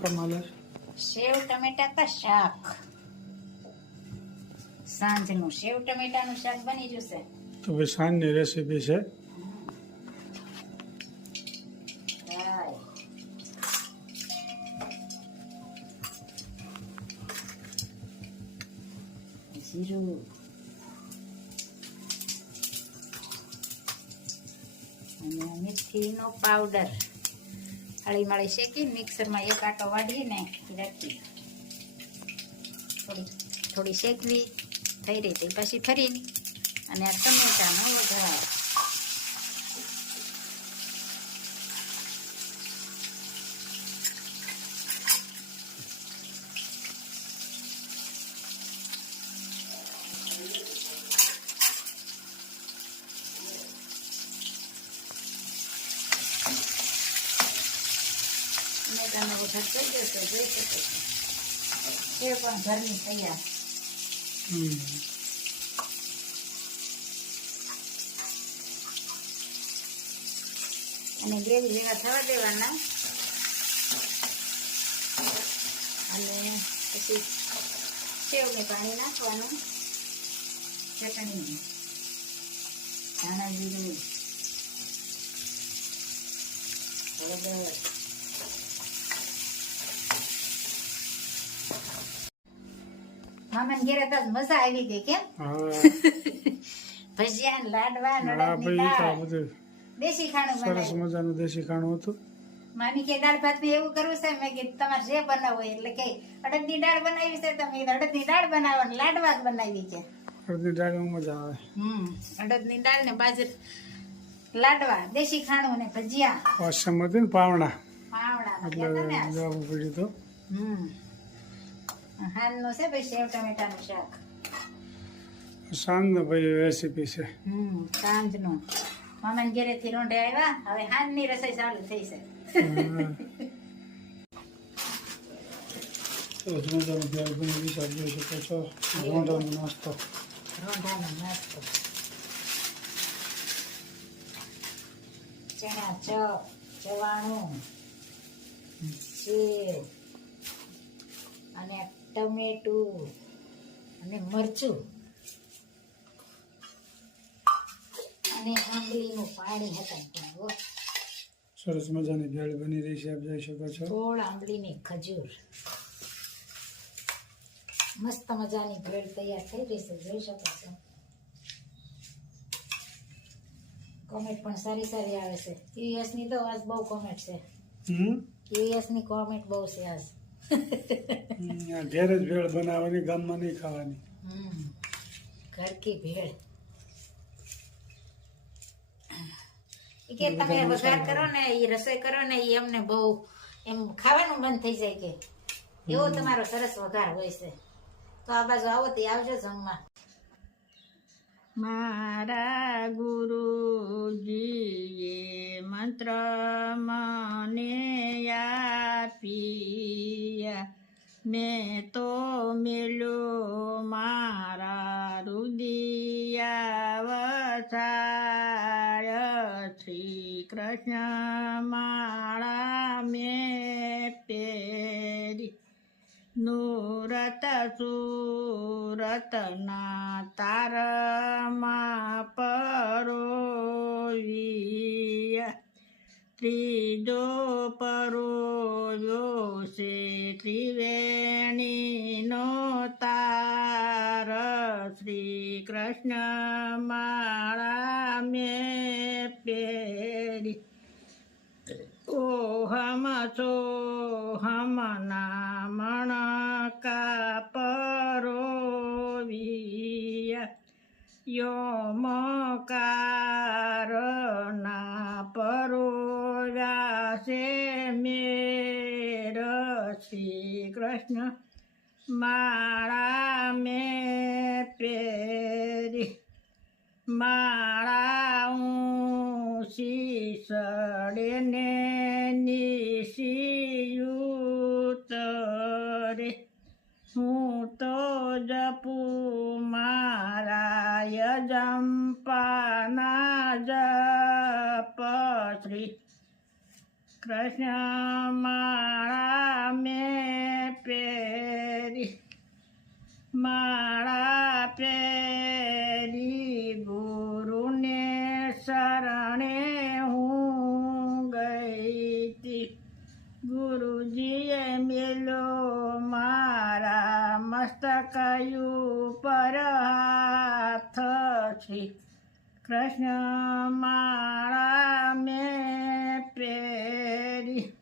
કમાલે સેવ ટમેટા શાક સાંજનું સેવ ટમેટાનું શાક બની જશે. તો ભાઈ સાંજની રેસીપી છે. જીરું અને મેથીનો પાવડર હળી મળી શેકી મિક્સરમાં એક આટો વાળીને રાખી થોડી શેકવી થઈ રહી હતી પછી ફરી અને આ ટમેટાનો વઘાર. ટમેટાનો વઘાર થઈ જશે જોઈ શકો છો. એ પણ ઘરની તૈયાર. અને ગ્રેવી જેવા થવા દેવાના અને પછી સેવને પાણી નાખવાનું, ચટણી, ધાણા જીરું, હળદર. મામાને ઘેરે તો મજા આવી ગઈ કેમ? ભજીયા લાડવા દેશી ખાણું સરસ મજાનું દેશી ખાણું હતું. મામી કે દાળ ભાત એવું કરવું છે. મેં કીધું તમારે જે બનાવવું હોય એટલે કે અડદની દાળ બનાવી છે. તમે અડદની દાળ બનાવો ને લાડવા બનાવી છે. અડદની દાળ મજા આવે. અડદની દાળ ને બાજર લાડવા દેશી ખાણું ને ભજીયા. વાસમ હતી ને પાવણા એટલે જવું પડ્યું તો. હાલનું છે ભાઈ સેવ ટમેટાનું શાક. સાંજનો ભાઈ રેસીપી છે. સાંજનું મામાને ઘેરેથી રોંઢે આવ્યા. હવે હાંજની રસોઈ ચાલુ થઈ છે. સરસ મજાનું ભેળ બની વિચાર જોઈ શકો છો. રોંઢાનો નાસ્તો. ચણા ચપ, ચવાણું, સેવ અને ટમેટું અને મરચું અને આંબલીનું પાણી હતા. સરસ મજાની ભેળ બની રહી છે આપ જોઈ શકો છો. ગોળ આંબલીની ખજૂર. મસ્ત મજાની ભેળ તૈયાર થઈ રહી છે જોઈ શકો છો. કોમેન્ટ પણ સારી સારી આવે છે. યુએસ ની તો આજ બહુ કોમેન્ટ છે. યુએસ ની કોમેન્ટ બહુ છે આજ. ઘેર જ ભેળ બનાવવાની, ગામમાં નહીં ખાવાની. ઘર કી ભેળ. કે તમે વઘાર કરો ને એ રસોઈ કરો ને એ અમને બહુ એમ ખાવાનું મન થઈ જાય કે એવો તમારો સરસ વઘાર હોય છે. તો આ બાજુ આવો તે આવજો જમવા. મારા ગુરુજીએ મંત્ર મને આપીયા, મેં તો મેલ્યો મારા રુદિયા વસાય. શ્રી કૃષ્ણ માળા મેં પેરી, નુરત સુરતના તારમાં પરોવ્યા. ત્રીજો પરોવ્યો છે ત્રિવેણીનો તાર. શ્રી કૃષ્ણ માળા મેં પેરી, ઓહમ સોહમ નામણ કા પરોવ્યા. યોમકારના પરોવ્યા છે મેર. શ્રી કૃષ્ણ માળા મેં પેરી, માળા ઊંચી સડે ને નિશિયુત રે. હું તો જપું મારા યજંપાના જપ. શ્રી કૃષ્ણ માળા મેં ગુરુજીએ મેલો મારા મસ્તક ઉપર હાથ શ્રી કૃષ્ણ માળા મેં પ્રેરી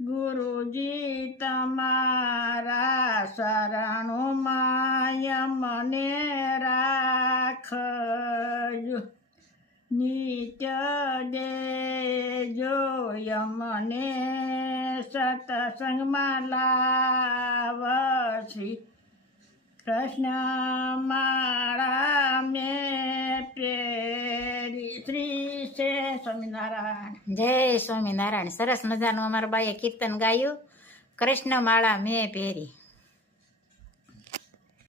ગુરુજી તમારા શરણોમાં મને રાખજો નિત્ય દેજો યમને સતસંગમાં લાવશી કૃષ્ણ માળા મેં પ્રેરી શ્રી છે સ્વામિનારાયણ. જય સ્વામિનારાયણ. સરસ મજાનું અમારા બાઈએ કીર્તન ગાયું. કૃષ્ણ માળા મેં પહેરી.